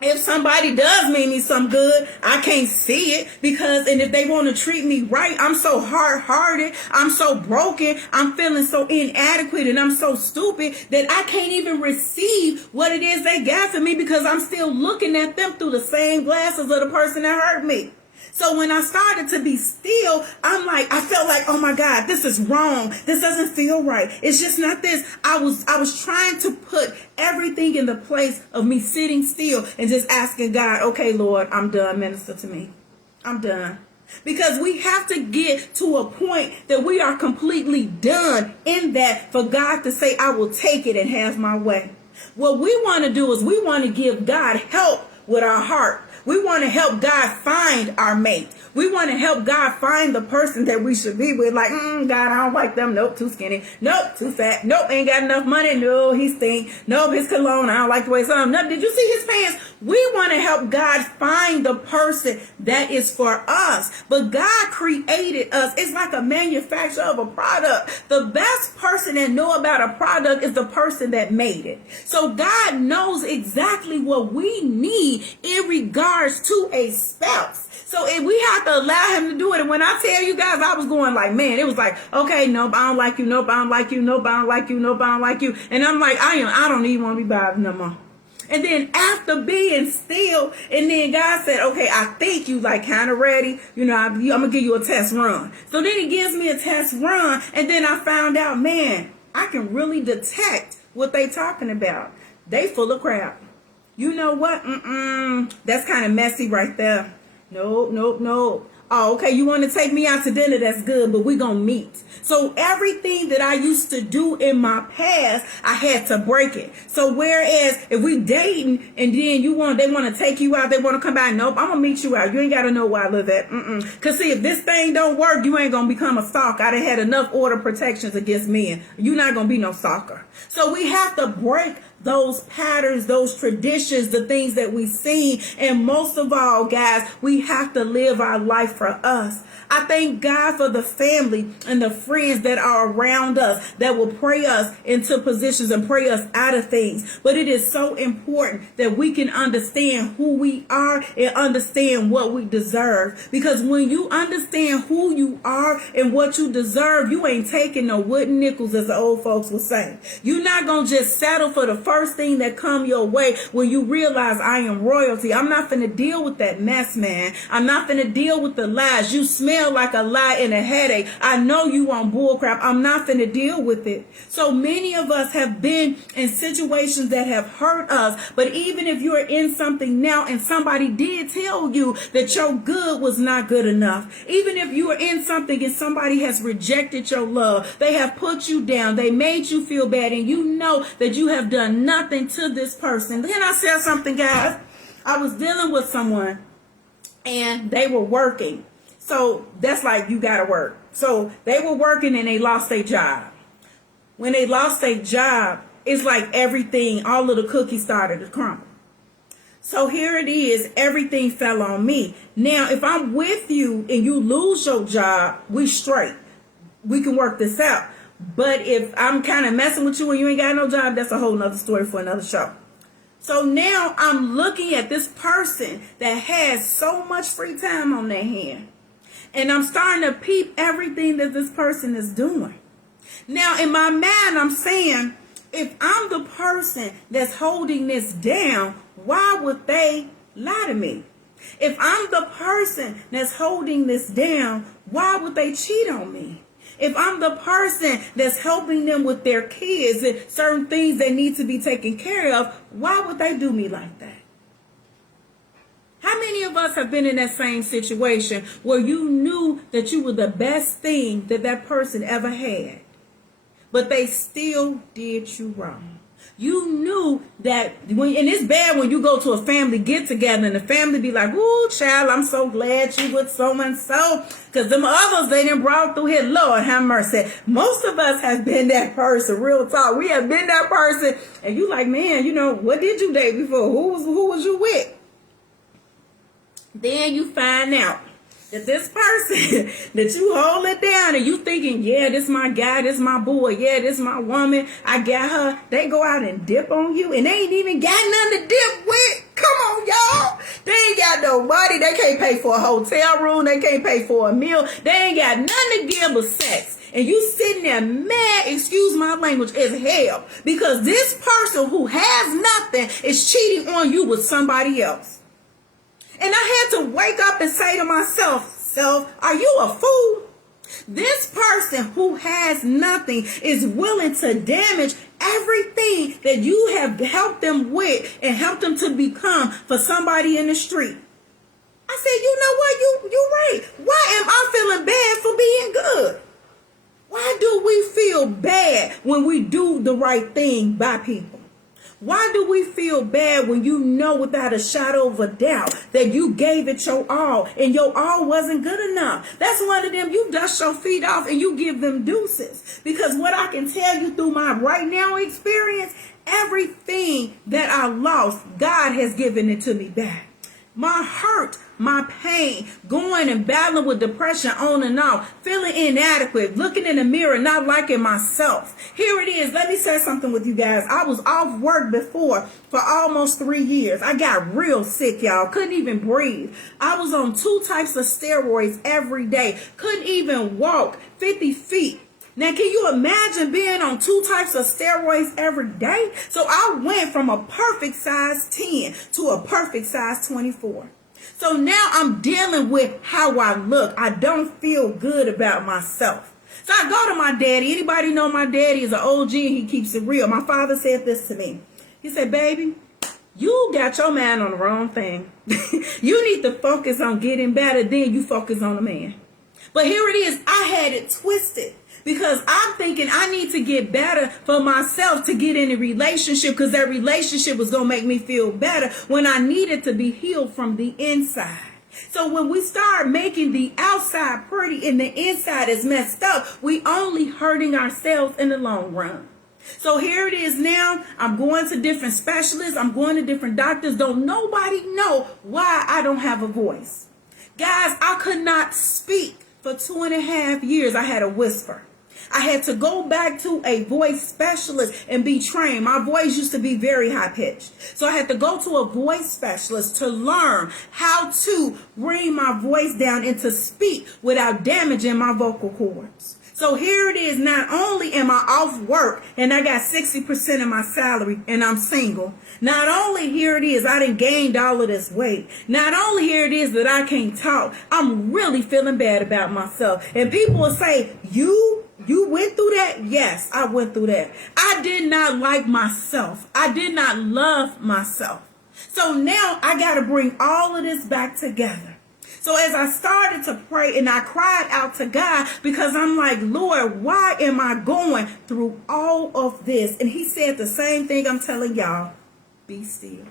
If somebody does mean me some good, I can't see it, and if they want to treat me right, I'm so hard-hearted, I'm so broken, I'm feeling so inadequate, and I'm so stupid that I can't even receive what it is they got for me, because I'm still looking at them through the same glasses of the person that hurt me. So when I started to be still, I felt like, oh my God, this is wrong. This doesn't feel right. It's just not this. I was trying to put everything in the place of me sitting still and just asking God, okay, Lord, I'm done. Minister to me. I'm done. Because we have to get to a point that we are completely done in that for God to say, I will take it and have my way. What we want to do is we want to give God help with our heart. We want to help God find our mate. We want to help God find the person that we should be with. Like, God, I don't like them. Nope, too skinny. Nope, too fat. Nope, ain't got enough money. No, he stink. Nope, his cologne, I don't like the way some. Nope, did you see his pants? We want to help God find the person that is for us. But God created us. It's like a manufacturer of a product. The best person that know about a product is the person that made it. So God knows exactly what we need in regards to a spouse. So if we have to allow him to do it. And when I tell you guys, I was going like, man, it was like, okay, nope, I don't like you. Nope, I don't like you. Nope, I don't like you. Nope, I don't like you. And I'm like, I don't even want to be bothered no more. And then after being still, and then God said, okay, I think you like kind of ready. I'm going to give you a test run. So then he gives me a test run. And then I found out, man, I can really detect what they talking about. They full of crap. You know what? That's kind of messy right there. Nope. Oh, okay, you want to take me out to dinner? That's good, but we're going to meet. So everything that I used to do in my past, I had to break it. So whereas if we dating and then they want to take you out, they want to come back, nope, I'm going to meet you out. You ain't got to know where I live at. Because see, if this thing don't work, you ain't going to become a stalker. I done had enough order protections against men. You're not going to be no stalker. So we have to break those patterns, those traditions, the things that we see. And most of all, guys, we have to live our life for us. I thank God for the family and the friends that are around us that will pray us into positions and pray us out of things. But it is so important that we can understand who we are and understand what we deserve. Because when you understand who you are and what you deserve, you ain't taking no wooden nickels, as the old folks would say. You're not going to just settle for the first thing that come your way when you realize I am royalty. I'm not finna deal with that mess, man. I'm not finna deal with the lies. You smell like a lie and a headache. I know you want bullcrap. I'm not finna deal with it. So many of us have been in situations that have hurt us. But even if you're in something now and somebody did tell you that your good was not good enough, even if you are in something and somebody has rejected your love, they have put you down, they made you feel bad, and you know that you have done nothing to this person. Then I said something, guys. I was dealing with someone and they were working. So that's like, you got to work. So they were working and they lost their job. When they lost their job, it's like everything, all of the cookies started to crumble. So here it is, everything fell on me. Now, if I'm with you and you lose your job, we straight. we can work this out. But if I'm kind of messing with you and you ain't got no job, that's a whole nother story for another show. So now I'm looking at this person that has so much free time on their hand. And I'm starting to peep everything that this person is doing. Now, in my mind, I'm saying, if I'm the person that's holding this down, why would they lie to me? If I'm the person that's holding this down, why would they cheat on me? If I'm the person that's helping them with their kids and certain things they need to be taken care of, why would they do me like that? How many of us have been in that same situation where you knew that you were the best thing that that person ever had, but they still did you wrong? You knew that and it's bad when you go to a family get together and the family be like, "Ooh, child, I'm so glad you with so and so," because them others they done brought through here. Lord have mercy. Most of us have been that person. Real talk, we have been that person, and you like, man, what did you date before? Who was you with? Then you find out that this person that you hold it down and you thinking, yeah, this my guy, this my boy, yeah, this my woman, I got her. They go out and dip on you and they ain't even got nothing to dip with. Come on, y'all. They ain't got no money. They can't pay for a hotel room. They can't pay for a meal. They ain't got nothing to give but sex. And you sitting there mad, excuse my language, as hell because this person who has nothing is cheating on you with somebody else. And I had to wake up and say to myself, self, are you a fool? This person who has nothing is willing to damage everything that you have helped them with and helped them to become for somebody in the street. I said, you know what? You're right. Why am I feeling bad for being good? Why do we feel bad when we do the right thing by people? Why do we feel bad when you know without a shadow of a doubt that you gave it your all and your all wasn't good enough? That's one of them, you dust your feet off and you give them deuces. Because what I can tell you through my right now experience, everything that I lost, God has given it to me back. My hurt, my pain, going and battling with depression on and off, feeling inadequate, looking in the mirror, not liking myself. Here it is. Let me say something with you guys. I was off work before for almost 3 years. I got real sick, y'all. Couldn't even breathe. I was on 2 types of steroids every day. Couldn't even walk 50 feet. Now, can you imagine being on 2 types of steroids every day? So I went from a perfect size 10 to a perfect size 24. So now I'm dealing with how I look. I don't feel good about myself. So I go to my daddy. Anybody know my daddy is an OG and he keeps it real. My father said this to me. He said, baby, you got your mind on the wrong thing. You need to focus on getting better, then you focus on the man. But here it is. I had it twisted. Because I'm thinking I need to get better for myself to get in a relationship because that relationship was going to make me feel better when I needed to be healed from the inside. So when we start making the outside pretty and the inside is messed up, we only hurting ourselves in the long run. So here it is now. I'm going to different specialists. I'm going to different doctors. Don't nobody know why I don't have a voice. Guys, I could not speak for 2.5 years. I had a whisper. I had to go back to a voice specialist and be trained. My voice used to be very high pitched. So I had to go to a voice specialist to learn how to bring my voice down and to speak without damaging my vocal cords. So here it is. Not only am I off work and I got 60% of my salary and I'm single. Not only here it is, I done gained all of this weight. Not only here it is that I can't talk. I'm really feeling bad about myself. And people will say, you went through that? Yes, I went through that. I did not like myself. I did not love myself. So now I got to bring all of this back together. So as I started to pray and I cried out to God because I'm like, Lord, why am I going through all of this? And he said the same thing I'm telling y'all, be still.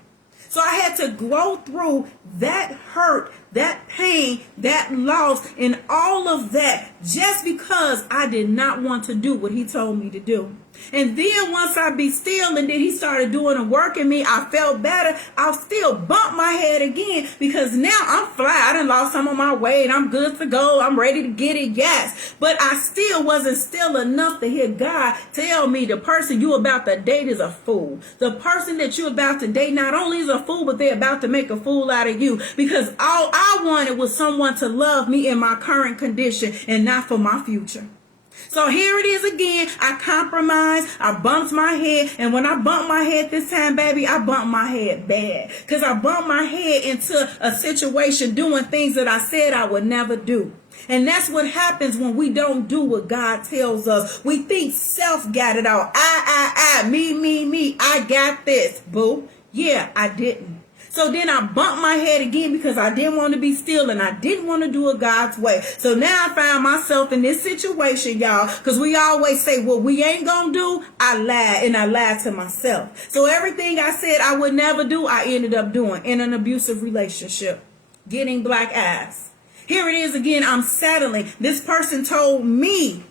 So I had to go through that hurt, that pain, that loss, and all of that just because I did not want to do what he told me to do. And then once I be still, and then he started doing the work in me, I felt better. I'll still bump my head again because now I'm fly. I done lost some of my weight. I'm good to go. I'm ready to get it, yes. But I still wasn't still enough to hear God tell me the person you about to date is a fool. The person that you about to date not only is a fool, but they're about to make a fool out of you, because all I wanted was someone to love me in my current condition and not for my future. So here it is again. I compromised. I bumped my head. And when I bumped my head this time, baby, I bumped my head bad. Because I bumped my head into a situation doing things that I said I would never do. And that's what happens when we don't do what God tells us. We think self got it all. Me. I got this, boo. Yeah, I didn't. So then I bumped my head again because I didn't want to be still and I didn't want to do it God's way. So now I find myself in this situation, y'all, because we always say what we ain't going to do. I lied, and I lied to myself. So everything I said I would never do, I ended up doing in an abusive relationship, getting black eyes. Here it is again. I'm settling. This person told me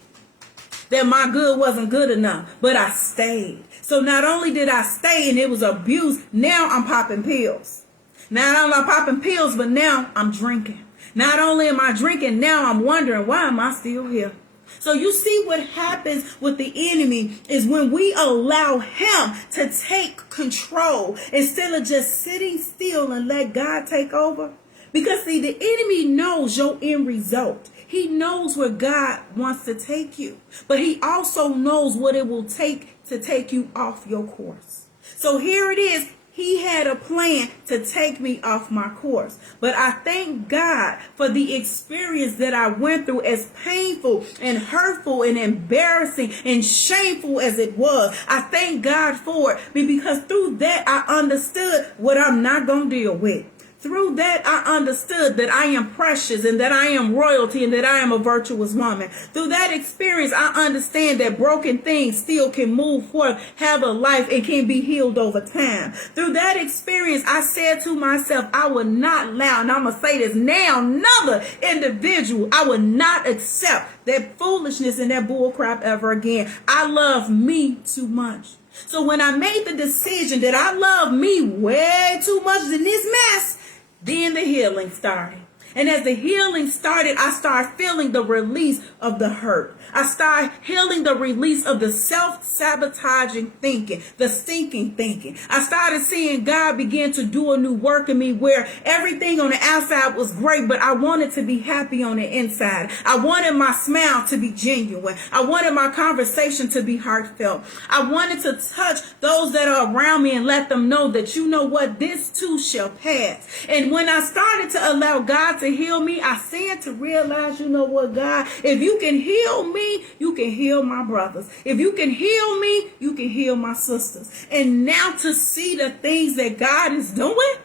that my good wasn't good enough, but I stayed. So not only did I stay and it was abuse, now I'm popping pills. Not only am I popping pills, but now I'm drinking. Not only am I drinking, now I'm wondering, why am I still here? So you see what happens with the enemy is when we allow him to take control instead of just sitting still and let God take over. Because see, the enemy knows your end result. He knows where God wants to take you, but he also knows what it will take to take you off your course. So here it is. He had a plan to take me off my course. But I thank God for the experience that I went through, as painful and hurtful and embarrassing and shameful as it was. I thank God for it because through that I understood what I'm not going to deal with. Through that, I understood that I am precious and that I am royalty and that I am a virtuous woman. Through that experience, I understand that broken things still can move forth, have a life, and can be healed over time. Through that experience, I said to myself, I will not allow, and I'm going to say this now, another individual, I will not accept that foolishness and that bullcrap ever again. I love me too much. So when I made the decision that I love me way too much in this mess, then the healing started. And as the healing started, I started feeling the release of the hurt. I started healing the release of the self-sabotaging thinking, the stinking thinking. I started seeing God begin to do a new work in me where everything on the outside was great, but I wanted to be happy on the inside. I wanted my smile to be genuine. I wanted my conversation to be heartfelt. I wanted to touch those that are around me and let them know that, you know what, this too shall pass. And when I started to allow God to heal me, I stand to realize, you know what, God, if you can heal me, you can heal my brothers. If you can heal me, you can heal my sisters. And now to see the things that God is doing,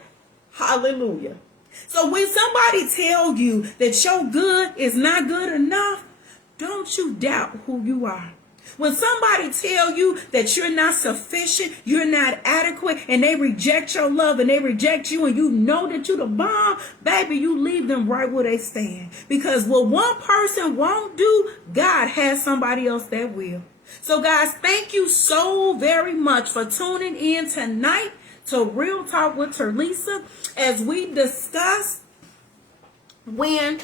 hallelujah. So when somebody tells you that your good is not good enough, don't you doubt who you are. When somebody tell you that you're not sufficient, you're not adequate, and they reject your love and they reject you, and you know that you're the bomb, baby, you leave them right where they stand. Because what one person won't do, God has somebody else that will. So guys, thank you so very much for tuning in tonight to Real Talk with Terlisa as we discuss when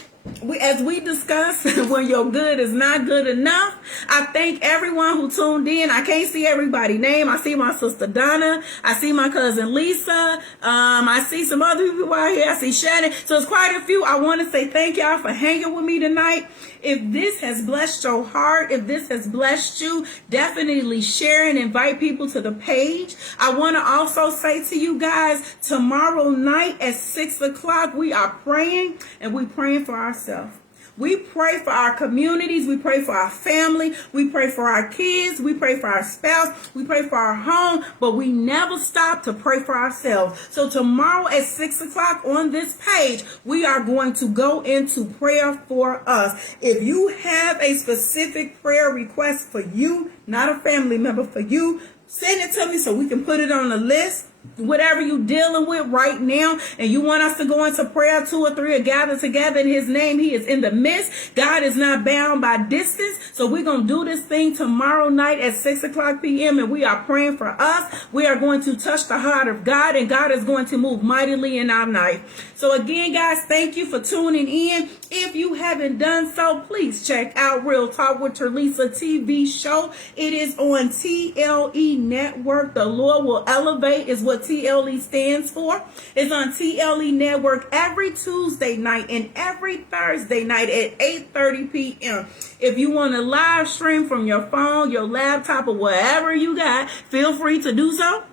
your good is not good enough. I thank everyone who tuned in. I can't see everybody's name. I see my sister Donna. I see my cousin Lisa. I see some other people out here. I see Shannon. So it's quite a few. I want to say thank y'all for hanging with me tonight. If this has blessed your heart, if this has blessed you, definitely share and invite people to the page. I want to also say to you guys, tomorrow night at 6 o'clock, we are praying, and we're praying for ourselves. We pray for our communities. We pray for our family. We pray for our kids. We pray for our spouse. We pray for our home. But we never stop to pray for ourselves. So tomorrow at 6 o'clock on this page, we are going to go into prayer for us. If you have a specific prayer request for you, not a family member, for you, send it to me so we can put it on the list. Whatever you dealing with right now, and you want us to go into prayer, 2 or 3 are gathered together in his name, he is in the midst. God is not bound by distance. So we're going to do this thing tomorrow night at 6:00 p.m. and we are praying for us. We are going to touch the heart of God, and God is going to move mightily in our life. So again, guys, thank you for tuning in. If you haven't done so, please check out Real Talk with Terlisa TV show. It is on TLE Network. The Lord will elevate is what TLE stands for. It's on TLE Network every Tuesday night and every Thursday night at 8:30 p.m. If you want to live stream from your phone, your laptop, or whatever you got, feel free to do so.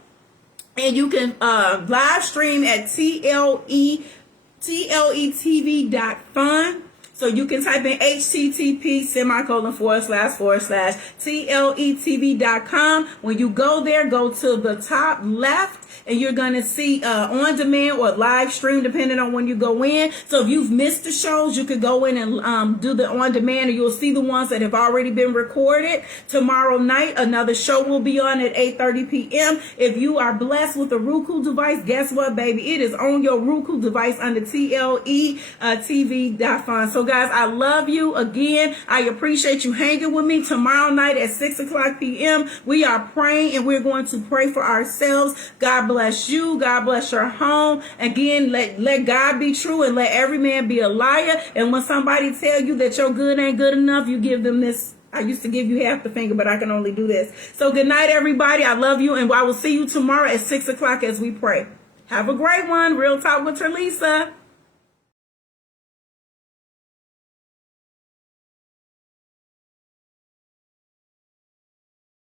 And you can live stream at TLETV.fun. So you can type in http://TLETV.com. When you go there, go to the top left, and you're going to see on demand or live stream, depending on when you go in. So if you've missed the shows, you could go in and do the on demand, and you'll see the ones that have already been recorded. Tomorrow night, another show will be on at 8:30 p.m. If you are blessed with a Roku device, guess what, baby? It is on your Roku device under TLETV.fun. So guys, I love you again. I appreciate you hanging with me. Tomorrow night at 6:00 p.m. we are praying, and we're going to pray for ourselves. God bless you. God bless your home. Again, let God be true and let every man be a liar. And when somebody tell you that your good ain't good enough, you give them this. I used to give you half the finger, but I can only do this. So good night, everybody. I love you, and I will see you tomorrow at 6:00 as we pray. Have a great one. Real Talk with Terlisa.